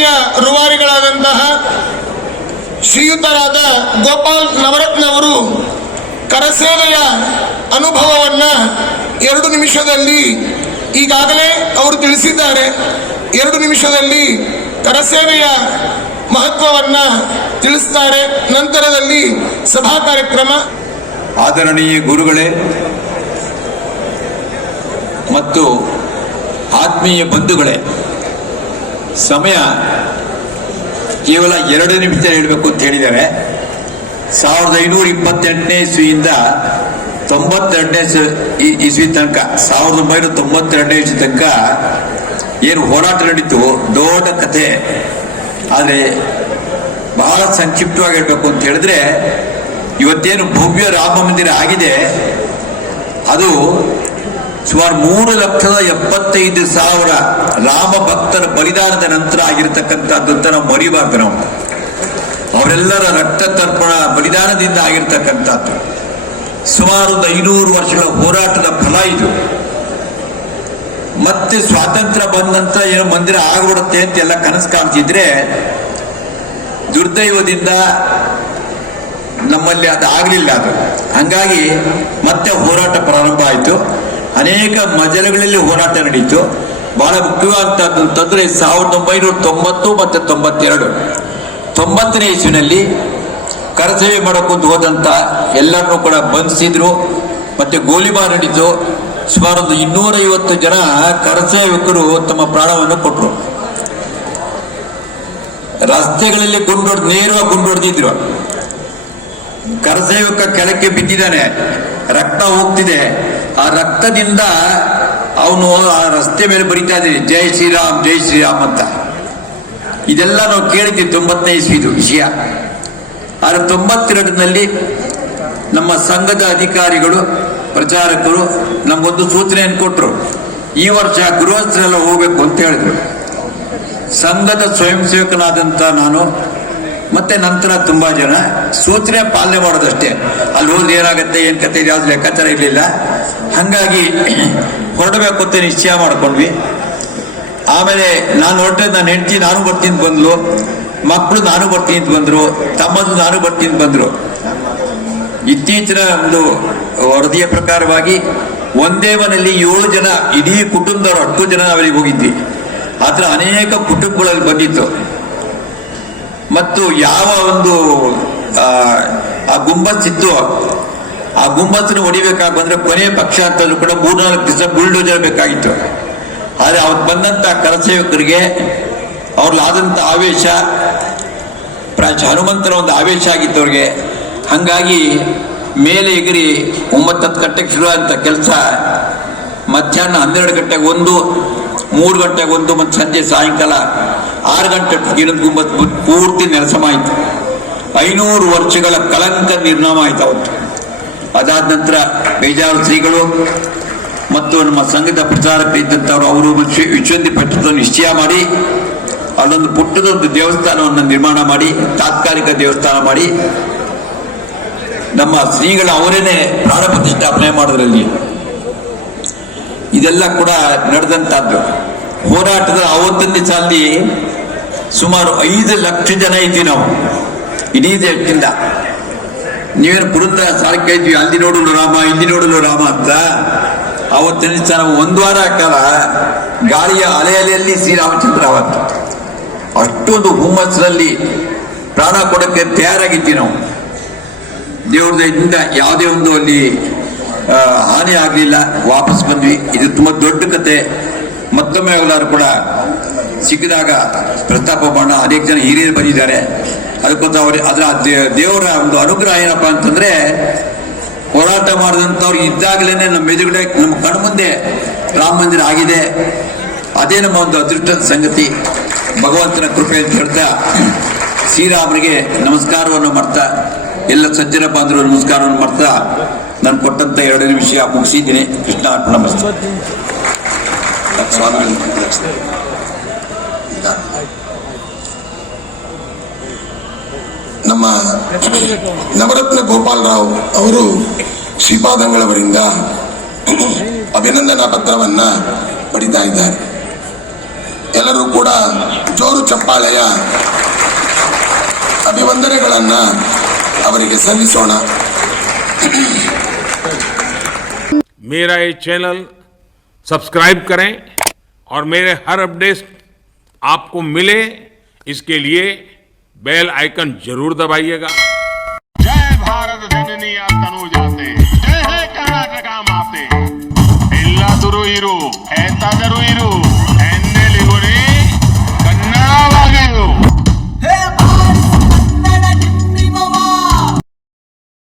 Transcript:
ಕರಸೇವೆಯ ರೂವಾರಿಗಳಾದಂತಹ ಶ್ರೀಯುತರಾದ ಗೋಪಾಲ್ ನವರತ್ನ ಅವರು ಕರಸೇವೆಯ ಅನುಭವವನ್ನು 2 ನಿಮಿಷದಲ್ಲಿ ಈಗಾಗಲೇ ಅವರು ತಿಳಿಸಿದ್ದಾರೆ. 2 ನಿಮಿಷದಲ್ಲಿ ಕರಸೇವೆಯ ಮಹತ್ವವನ್ನು ತಿಳಿಸ್ತಾರೆ. ನಂತರದಲ್ಲಿ ಸಭಾ ಕಾರ್ಯಕ್ರಮ. ಆದರಣೀಯ ಗುರುಗಳೇ ಮತ್ತು ಆತ್ಮೀಯ ಬಂಧುಗಳೇ, ಸಮಯ ಕೇವಲ 2 ನಿಮಿಷ ಹೇಳಬೇಕು ಅಂತ ಹೇಳಿದ್ದಾರೆ. 1528ನೇ ಇಸ್ವಿಯಿಂದ 92ನೇ ಇಸ್ವಿ ತನಕ 1992ನೇ ಇಸ್ವಿ ತನಕ ಏನು ಹೋರಾಟ ನಡೀತು, ದೊಡ್ಡ ಕಥೆ. ಆದರೆ ಬಹಳ ಸಂಕ್ಷಿಪ್ತವಾಗಿ ಹೇಳಬೇಕು ಅಂತ ಹೇಳಿದ್ರೆ, ಇವತ್ತೇನು ಭವ್ಯ ರಾಮ ಮಂದಿರ ಆಗಿದೆ, ಅದು ಸುಮಾರು 3,75,000 ರಾಮ ಭಕ್ತರ ಬಲಿದಾನದ ನಂತರ ಆಗಿರ್ತಕ್ಕಂಥದ್ದು ಅಂತ ನಾವು ಮರಿಬಾರ್ದು. ನಾವು ಅವರೆಲ್ಲರ ರಕ್ತ ತರ್ಪಣ ಬಲಿದಾನದಿಂದ ಆಗಿರ್ತಕ್ಕಂಥದ್ದು. ಸುಮಾರು 500 ವರ್ಷಗಳ ಹೋರಾಟದ ಫಲ ಇದು. ಮತ್ತೆ ಸ್ವಾತಂತ್ರ್ಯ ಬಂದ ನಂತರ ಏನೋ ಮಂದಿರ ಆಗ್ಬಿಡುತ್ತೆ ಅಂತ ಎಲ್ಲ ಕನಸು ಕಾಣ್ತಿದ್ರೆ, ದುರ್ದೈವದಿಂದ ನಮ್ಮಲ್ಲಿ ಅದು ಆಗಲಿಲ್ಲ. ಅದು ಹಂಗಾಗಿ ಮತ್ತೆ ಹೋರಾಟ ಪ್ರಾರಂಭ ಆಯಿತು. ಅನೇಕ ಮಜಲುಗಳಲ್ಲಿ ಹೋರಾಟ ನಡೀತು. ಬಹಳ ಮುಖ್ಯವಾದಂಥದ್ದು ಅಂತಂದ್ರೆ 1990 ಮತ್ತು 92ನೇ ಇಸ್ವಿನಲ್ಲಿ ಕರಸೇವೆ ಮಾಡೋಕ್ಕಂತ ಹೋದಂತ ಎಲ್ಲರನ್ನೂ ಕೂಡ ಬಂಧಿಸಿದ್ರು. ಮತ್ತೆ ಗೋಲಿಬಾರ್ ನಡೀತು. ಸುಮಾರು 250 ಜನ ಕರಸೇವಕರು ತಮ್ಮ ಪ್ರಾಣವನ್ನು ಕೊಟ್ಟರು. ರಸ್ತೆಗಳಲ್ಲಿ ನೇರವಾಗಿ ಗುಂಡೊಡೆದಿದ್ರು. ಕರಸೇವಕ ಕೆಳಕ್ಕೆ ಬಿದ್ದಿದ್ದಾನೆ, ರಕ್ತ ಹೋಗ್ತಿದೆ. ಆ ರಕ್ತದಿಂದ ಅವನು ಆ ರಸ್ತೆ ಮೇಲೆ ಬರೀತಾ ಇದ್ದೀನಿ, ಜೈ ಶ್ರೀರಾಮ್ ಜೈ ಶ್ರೀರಾಮ್ ಅಂತ. ಇದೆಲ್ಲ ನಾವು ಕೇಳಿದ್ವಿ 90ನೇ ಇಸ್ವಿದು ವಿಷಯ. ಆದರೆ 92ರಲ್ಲಿ ನಮ್ಮ ಸಂಘದ ಅಧಿಕಾರಿಗಳು, ಪ್ರಚಾರಕರು ನಮಗೊಂದು ಸೂಚನೆಯನ್ನು ಕೊಟ್ಟರು. ಈ ವರ್ಷ ಗೃಹಸ್ಥರೆಲ್ಲ ಹೋಗ್ಬೇಕು ಅಂತ ಹೇಳಿದ್ರು. ಸಂಘದ ಸ್ವಯಂ ಸೇವಕನಾದಂಥ ನಾನು ಮತ್ತೆ ನಂತರ ತುಂಬಾ ಜನ ಸೂಚನೆ ಪಾಲನೆ ಮಾಡೋದಷ್ಟೇ. ಅಲ್ಲಿ ಹೋದ್ರೆ ಏನಾಗುತ್ತೆ, ಏನ್ ಕತೆ, ಯಾವ್ದು ಲೆಕ್ಕಾಚಾರ ಇರಲಿಲ್ಲ. ಹಂಗಾಗಿ ಹೊರಡಬೇಕು ಅಂತ ನಿಶ್ಚಯ ಮಾಡ್ಕೊಂಡ್ವಿ. ಆಮೇಲೆ ನಾನು ಹೊರಟೆ, ನನ್ನ ಹೆಂಡತಿ ನಾನು ಬರ್ತೀನಿ ಬಂದ್ಲು, ಮಕ್ಕಳು ನಾನು ಬರ್ತೀನಿ ಅಂತ ಬಂದ್ರು, ತಮ್ಮದು ನಾನು ಬರ್ತೀನಿ ಅಂತ ಬಂದ್ರು. ಇತ್ತೀಚಿನ ಒಂದು ವರದಿಯ ಪ್ರಕಾರವಾಗಿ ಒಂದೇ ಮನೆಯಲ್ಲಿ 7 ಜನ, ಇಡೀ ಕುಟುಂಬದವರು 10 ಜನ ಅವರಿಗೆ ಹೋಗಿದ್ವಿ. ಆತರ ಅನೇಕ ಕುಟುಂಬಗಳಲ್ಲಿ ಬಂದಿತ್ತು. ಮತ್ತು ಯಾವ ಒಂದು ಆ ಗುಂಬಸ್ಸಿತ್ತು, ಆ ಗುಂಬಸ್ಸನ್ನು ಹೊಡಿಬೇಕಾಗಿ ಬಂದ್ರೆ ಕೊನೆಯ ಪಕ್ಷ ಅಂತಂದ್ರೂ ಕೂಡ 3-4 ದಿವಸ ಬುಲ್ಡೋಜರ್ ಬೇಕಾಗಿತ್ತು. ಆದರೆ ಅವ್ರು ಬಂದಂತ ಕರಸೇವಕರಿಗೆ ಅವ್ರಲ್ಲಾದಂಥ ಆವೇಶ, ಹನುಮಂತರ ಒಂದು ಆವೇಶ ಆಗಿತ್ತು ಅವ್ರಿಗೆ. ಹಂಗಾಗಿ ಮೇಲೆ ಎಗರಿ 9-10 ಗಂಟೆಗೆ ಶುರು ಆದಂಥ ಕೆಲಸ ಮಧ್ಯಾಹ್ನ 12 ಗಂಟೆಗೆ 1, 3 ಗಂಟೆಗೆ 1 ಮತ್ತು ಸಂಜೆ ಸಾಯಂಕಾಲ 6 ಗಂಟೆ ಗಿಡದ ಗುಂಬತ್ ಪೂರ್ತಿ ನೆಲಸಮ ಆಯಿತು. 500 ವರ್ಷಗಳ ಕಳಂಕ ನಿರ್ನಾಮ ಆಯ್ತು ಅವತ್ತು. ಅದಾದ ನಂತರ ಬೇಜಾರು ಶ್ರೀಗಳು ಮತ್ತು ನಮ್ಮ ಸಂಘದ ಪ್ರಚಾರಕರಿದ್ದಂಥವ್ರು ಅವರು ವಿಶ್ವಂದಿ ಪಟ್ಟದ ನಿಶ್ಚಯ ಮಾಡಿ ಅಲ್ಲೊಂದು ಪುಟ್ಟದೊಂದು ದೇವಸ್ಥಾನವನ್ನು ನಿರ್ಮಾಣ ಮಾಡಿ, ತಾತ್ಕಾಲಿಕ ದೇವಸ್ಥಾನ ಮಾಡಿ, ನಮ್ಮ ಶ್ರೀಗಳ ಅವರೇನೆ ಪ್ರಾಣ ಪ್ರತಿಷ್ಠಾಪನೆ ಮಾಡೋದ್ರಲ್ಲಿ ಇದೆಲ್ಲ ಕೂಡ ನಡೆದಂತಹದ್ದು. ಹೋರಾಟದ ಅವತ್ತೊಂದು ಸಾಲಿ ಸುಮಾರು 5 ಲಕ್ಷ ಜನ ಇದ್ವಿ ನಾವು ಇಡೀ ದೇಶದಿಂದ. ನೀವೇನು ಪುರಂದರ ಸಾಲಕ್ಕೆ ಇದ್ವಿ, ಅಲ್ಲಿ ನೋಡಲು ರಾಮ ಇಲ್ಲಿ ನೋಡಲು ರಾಮ ಅಂತ. ಅವತ್ತಿನ ದಿವಸ ನಾವು 1 ವಾರ ಕಾಲ ಗಾಳಿಯ ಅಲೆಯಲ್ಲಿ ಶ್ರೀರಾಮಚಂದ್ರ ಅವತ್ತು ಅಷ್ಟೊಂದು ಹುಮ್ಮಸ್ಸಿನಲ್ಲಿ ಪ್ರಾಣ ಕೊಡೋಕ್ಕೆ ತಯಾರಾಗಿದ್ವಿ ನಾವು. ದೇವ್ರ ದಯದಿಂದ ಯಾವುದೇ ಒಂದು ಅಲ್ಲಿ ಹಾನಿ ಆಗಲಿಲ್ಲ, ವಾಪಸ್ ಬಂದ್ವಿ. ಇದು ತುಂಬಾ ದೊಡ್ಡ ಕತೆ. ಮತ್ತೊಮ್ಮೆ ಎಲ್ಲರೂ ಕೂಡ ಸಿಕ್ಕಿದಾಗ ಪ್ರಸ್ತಾಪ ಮಾಡೋಣ. ಅನೇಕ ಜನ ಹಿರಿಯರು ಬಂದಿದ್ದಾರೆ. ಅದಕ್ಕೋಸ್ಕರ ಅದರ ದೇವರ ಒಂದು ಅನುಗ್ರಹ ಏನಪ್ಪಾ ಅಂತಂದ್ರೆ, ಹೋರಾಟ ಮಾಡಿದಂಥವ್ರು ಇದ್ದಾಗಲೇ ನಮ್ಮ ಎದುರುಗಡೆ ನಮ್ಮ ಕಣ್ಮುಂದೆ ರಾಮ ಮಂದಿರ ಆಗಿದೆ. ಅದೇ ನಮ್ಮ ಒಂದು ಅದೃಷ್ಟದ ಸಂಗತಿ, ಭಗವಂತನ ಕೃಪೆ ಅಂತ ಹೇಳ್ತಾ ಶ್ರೀರಾಮರಿಗೆ ನಮಸ್ಕಾರವನ್ನು ಮಾಡ್ತಾ, ಎಲ್ಲ ಸಜ್ಜನ ಬಾಂಧವರು ನಮಸ್ಕಾರವನ್ನು ಮಾಡ್ತಾ ನಾನು ಕೊಟ್ಟಂತ 2 ನಿಮಿಷ ಮುಗಿಸಿದ್ದೀನಿ. ಕೃಷ್ಣ ಅರ್ಪಣ ಮಸ್ತು. ನಮ್ಮ ನವರತ್ನ ಗೋಪಾಲರಾವ್ ಅವರು ಶ್ರೀಪಾದಂಗಳವರಿಂದ ಅಭಿನಂದನಾ ಪತ್ರವನ್ನ ಪಡಿತಾ ಇದ್ದಾರೆ. ಎಲ್ಲರೂ ಕೂಡ ಜೋರು ಚಪ್ಪಾಳೆಯ ಅಭಿವಂದನೆಗಳನ್ನ ಅವರಿಗೆ ಸಲ್ಲಿಸೋಣ. मेरा ये चैनल सब्सक्राइब करें और मेरे हर अपडेट आपको मिले, इसके लिए बेल आइकन जरूर दबाइएगा. जय भारत जननी तनुजाते, जय हे कर्नाटका माते. ಎಲ್ಲಾದರೂ ಇರು, ಎಂತಾದರೂ ಇರು.